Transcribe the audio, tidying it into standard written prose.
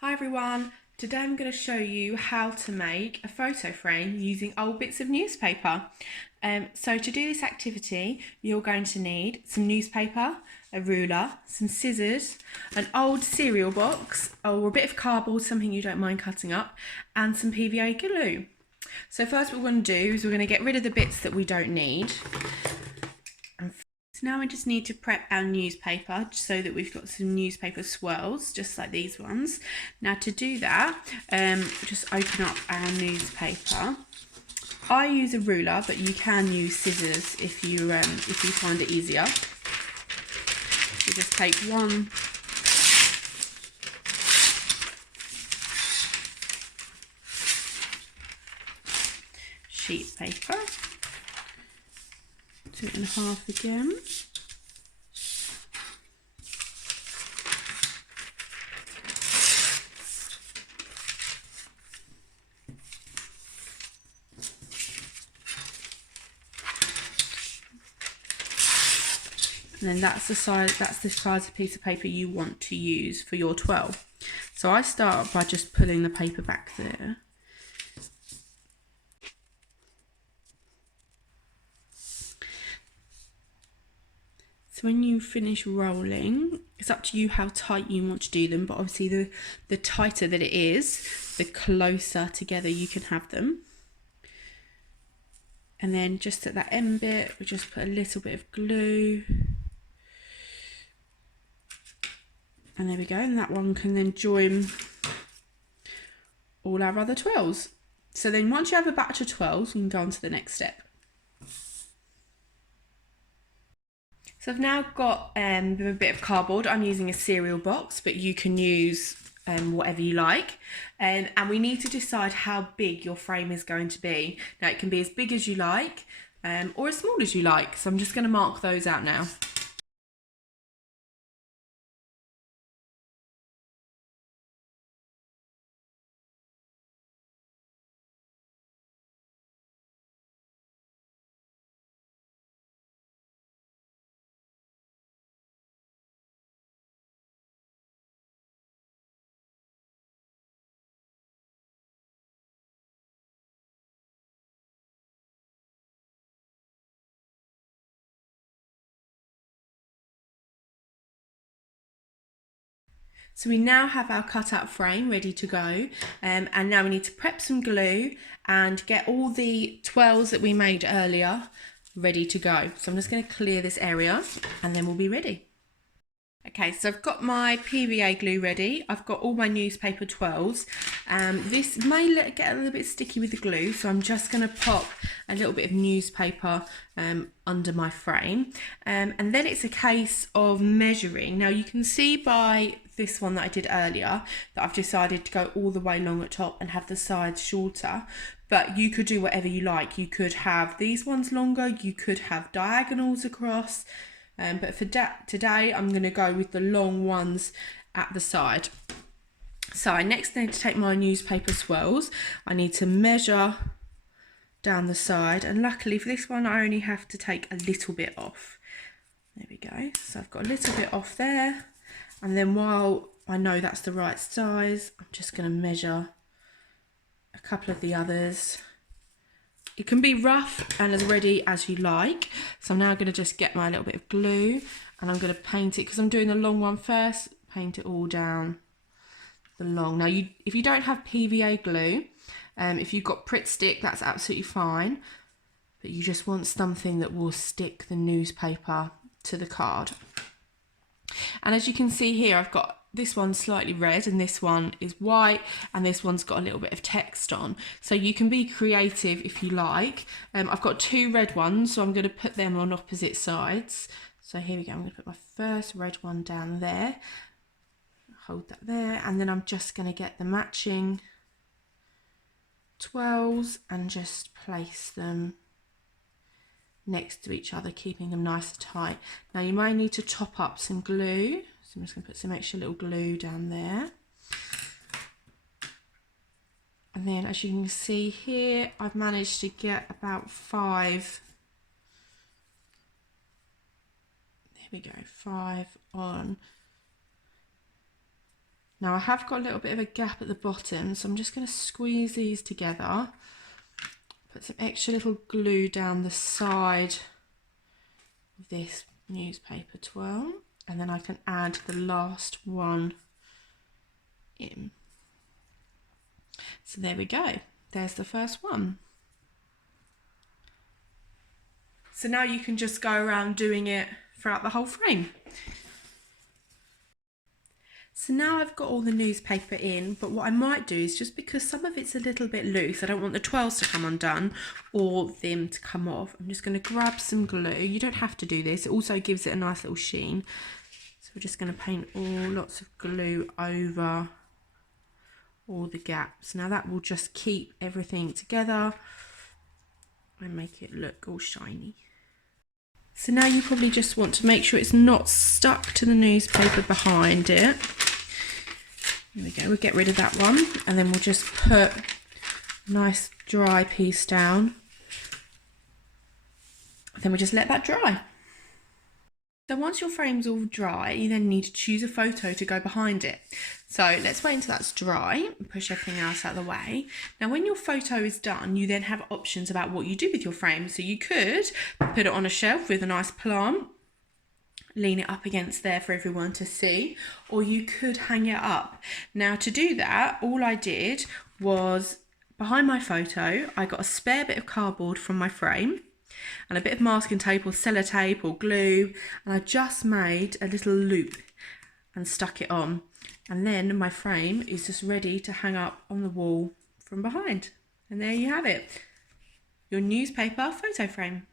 Hi everyone, today I'm going to show you how to make a photo frame using old bits of newspaper. So to do this activity you're going to need some newspaper, a ruler, some scissors, an old cereal box or a bit of cardboard, something you don't mind cutting up, and some PVA glue. So first what we're going to do is we're going to get rid of the bits that we don't need. So now we just need to prep our newspaper so that we've got some newspaper swirls, just like these ones. Now to do that, just open up our newspaper. I use a ruler, but you can use scissors if you find it easier. You just take one sheet of paper, do it in half again. And then that's the size of piece of paper you want to use for your 12. So I start by just pulling the paper back there. So when you finish rolling, it's up to you how tight you want to do them, but obviously the tighter that it is, the closer together you can have them. And then just at that end bit, we just put a little bit of glue. And there we go, and that one can then join all our other 12s. So then once you have a batch of 12s, we can go on to the next step. So I've now got a bit of cardboard. I'm using a cereal box, but you can use whatever you like. And we need to decide how big your frame is going to be. Now it can be as big as you like or as small as you like. So I'm just going to mark those out now. So we now have our cutout frame ready to go, and now we need to prep some glue and get all the 12s that we made earlier ready to go. So I'm just going to clear this area and then we'll be ready. Okay, so I've got my PVA glue ready. I've got all my newspaper 12s. This may get a little bit sticky with the glue, so I'm just going to pop a little bit of newspaper under my frame. And then it's a case of measuring. Now you can see by this one that I did earlier that I've decided to go all the way long at top and have the sides shorter. But you could do whatever you like. You could have these ones longer, you could have diagonals across. But for today, I'm going to go with the long ones at the side. So I next need to take my newspaper swirls. I need to measure down the side, and luckily for this one, I only have to take a little bit off. There we go. So I've got a little bit off there, and then while I know that's the right size, I'm just going to measure a couple of the others. It can be rough and as ready as you like. So I'm now going to just get my little bit of glue and I'm going to paint it, because I'm doing the long one first, paint it all down the long. Now, if you don't have PVA glue, if you've got Pritt Stick, that's absolutely fine. But you just want something that will stick the newspaper to the card. And as you can see here, I've got this one's slightly red and this one is white and this one's got a little bit of text on. So you can be creative if you like. I've got two red ones, so I'm going to put them on opposite sides. So here we go, I'm going to put my first red one down there. Hold that there, and then I'm just going to get the matching 12s and just place them next to each other, keeping them nice and tight. Now you might need to top up some glue, so I'm just going to put some extra little glue down there. And then as you can see here, I've managed to get about 5, there we go, 5 on Now I have got a little bit of a gap at the bottom, so I'm just going to squeeze these together, put some extra little glue down the side of this newspaper twirl, and then I can add the last one in. So there we go, there's the first one. So now you can just go around doing it throughout the whole frame. So now I've got all the newspaper in, but what I might do is, just because some of it's a little bit loose, I don't want the twirls to come undone or them to come off, I'm just going to grab some glue. You don't have to do this, it also gives it a nice little sheen. So we're just going to paint lots of glue over all the gaps. Now that will just keep everything together and make it look all shiny. So now you probably just want to make sure it's not stuck to the newspaper behind it. There we go, we'll get rid of that one, and then we'll just put a nice dry piece down. Then we just let that dry. So once your frame's all dry, you then need to choose a photo to go behind it. So let's wait until that's dry and push everything else out of the way. Now when your photo is done, you then have options about what you do with your frame. So you could put it on a shelf with a nice plant, lean it up against there for everyone to see, or you could hang it up. Now to do that, all I did was, behind my photo, I got a spare bit of cardboard from my frame and a bit of masking tape or sellotape or glue, and I just made a little loop and stuck it on, and then my frame is just ready to hang up on the wall from behind. And there you have it, your newspaper photo frame.